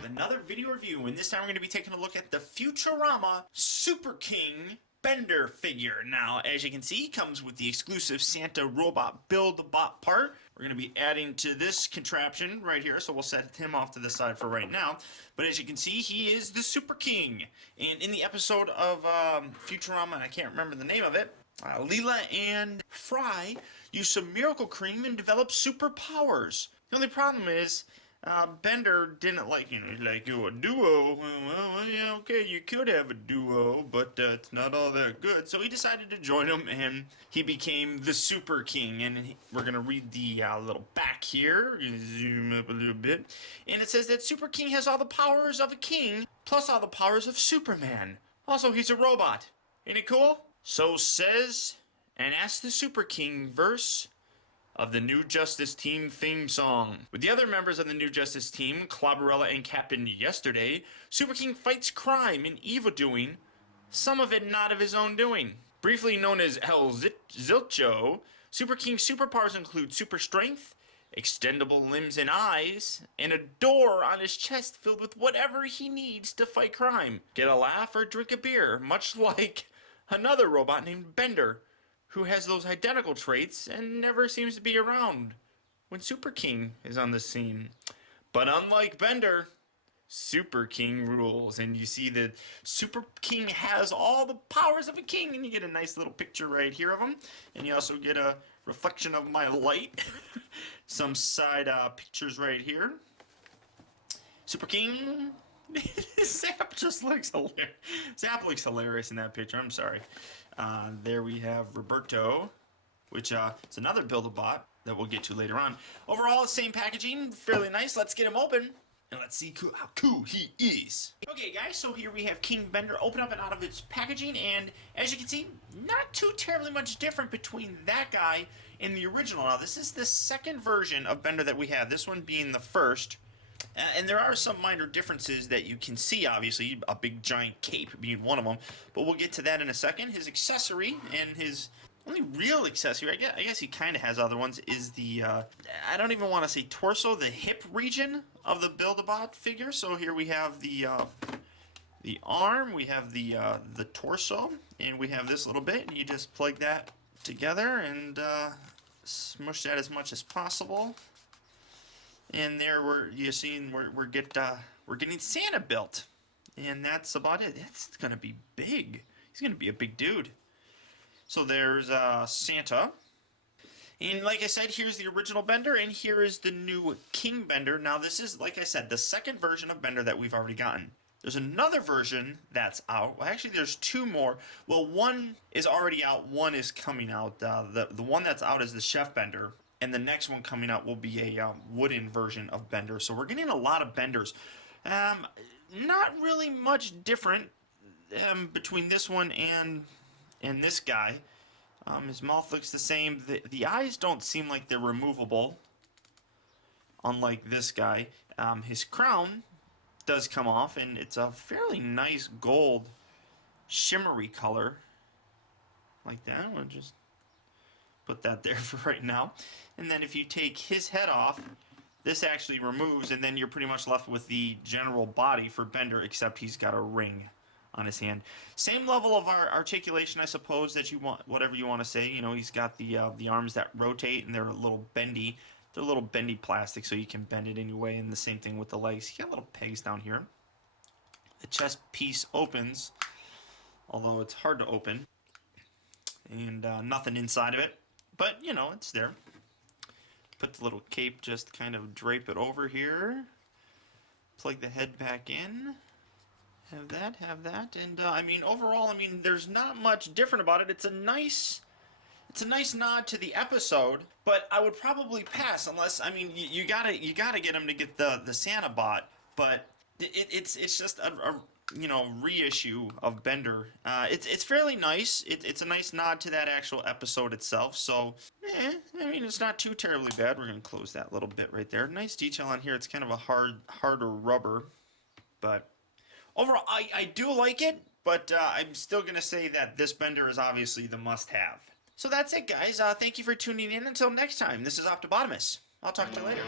with another video review, and this time we're going to be taking a look at the Futurama Super King Bender figure. Now, as you can see, he comes with the exclusive Santa Robot Build-A-Bot part. We're going to be adding to this contraption right here, so we'll set him off to the side for right now. But as you can see, he is the Super King. And in the episode of Futurama, and I can't remember the name of it, Leela and Fry use some miracle cream and develop superpowers. The only problem is, Bender didn't like, a duo. Well, yeah, okay, you could have a duo, but it's not all that good. So he decided to join them, and he became the Super King. And we're going to read the little back here. Zoom up a little bit. And it says that Super King has all the powers of a king, plus all the powers of Superman. Also, he's a robot. Ain't it cool? So says and Ask the Super King verse of the New Justice Team theme song. With the other members of the New Justice Team, Clobberella and Captain Yesterday, Super King fights crime and evil doing, some of it not of his own doing. Briefly known as El Zilcho, Super King's superpowers include super strength, extendable limbs and eyes, and a door on his chest filled with whatever he needs to fight crime. Get a laugh or drink a beer, much like another robot named Bender, who has those identical traits and never seems to be around when Super King is on the scene. But unlike Bender, Super King rules. And you see that Super King has all the powers of a king, and you get a nice little picture right here of him. And you also get a reflection of my light. Some side pictures right here. Super King. Zap just looks hilarious. Zap looks hilarious in that picture. I'm sorry. There we have Roberto, which is another Build-A-Bot that we'll get to later on. Overall, same packaging, fairly nice. Let's get him open, and let's see how cool he is. Okay, guys, so here we have King Bender open up and out of its packaging, and as you can see, not too terribly much different between that guy and the original. Now, this is the second version of Bender that we have, this one being the first. And there are some minor differences that you can see, obviously, a big giant cape being one of them, but we'll get to that in a second. His accessory, and his only real accessory, I guess he kind of has other ones, is the, I don't even want to say torso, the hip region of the Build-A-Bot figure. So here we have the arm, we have the torso, and we have this little bit, and you just plug that together and smush that as much as possible. And there we're getting Santa built, and that's about it. That's gonna be big. He's gonna be a big dude. So there's Santa, and like I said, here's the original Bender, and here is the new King Bender. Now this is, like I said, the second version of Bender that we've already gotten. There's another version that's out. Well, actually, there's two more. Well, one is already out. One is coming out. The one that's out is the Chef Bender. And the next one coming out will be a wooden version of Bender. So we're getting a lot of Benders. Not really much different between this one and this guy. His mouth looks the same. The eyes don't seem like they're removable, unlike this guy. His crown does come off, and it's a fairly nice gold shimmery color. Like that. We'll just put that there for right now. And then if you take his head off, this actually removes, and then you're pretty much left with the general body for Bender, except he's got a ring on his hand. Same level of articulation, I suppose, that you want, whatever you want to say. You know, he's got the arms that rotate, and they're a little bendy. They're a little bendy plastic, so you can bend it any way, and the same thing with the legs. You got little pegs down here. The chest piece opens, although it's hard to open, and nothing inside of it. But, you know, it's there. Put the little cape, just kind of drape it over here. Plug the head back in. Have that. And, I mean, overall, I mean, there's not much different about it. It's a nice nod to the episode, but I would probably pass unless, I mean, you gotta get him to get the Santa bot, but it's just a reissue of Bender. It's fairly nice. It's a nice nod to that actual episode itself. So, I mean, it's not too terribly bad. We're gonna close that little bit right there. Nice detail on here. It's kind of a harder rubber, but overall, I do like it. But I'm still gonna say that this Bender is obviously the must-have. So that's it, guys. Thank you for tuning in. Until next time, this is Optibotamus. I'll talk to you later.